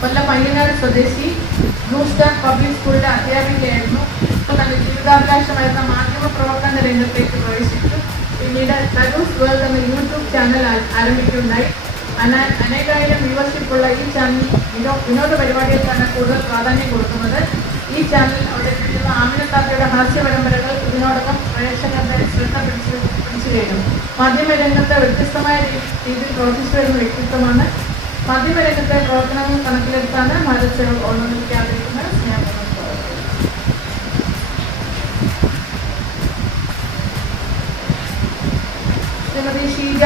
കൊല്ലം പയ്യനാട് സ്വദേശി blue star public സ്കൂളിലെ അധ്യാപികയായിരുന്നു. തന്റെ ജീവിതാഭിലാഷമായിരുന്ന മാധ്യമ പ്രവർത്തന രംഗത്തേക്ക് പ്രവേശിച്ചു. പിന്നീട് തരൂസ് വേൾഡ് എന്ന യൂട്യൂബ് ചാനൽ ആരംഭിക്കുകയുണ്ടായി. അനേകായിരം വ്യൂവർഷിപ്പുള്ള ഈ ചാനൽ വിനോദ പരിപാടികൾക്കാണ് കൂടുതൽ പ്രാധാന്യം കൊടുക്കുന്നത്. ഈ ചാനൽ അവതരിപ്പിക്കുന്ന ആമിനത്താത്തയുടെ ഹാസ്യ പരമ്പരകൾ ഇതിനോടകം പ്രേക്ഷകരുടെ ശ്രദ്ധ പിടിച്ചു കഴിഞ്ഞു. മാധ്യമരംഗത്ത് വ്യത്യസ്തമായ രീതിയിൽ പ്രവർത്തിച്ചു വരുന്ന വ്യക്തിത്വമാണ്. മാധ്യമരംഗത്തെ പ്രവർത്തനങ്ങൾ കണക്കിലെടുത്താണ് ഭാരത് സേവക് ഓർമ്മയ്ക്ക് ആദരിക്കുന്നത്. ശ്രീമതി ഷീജ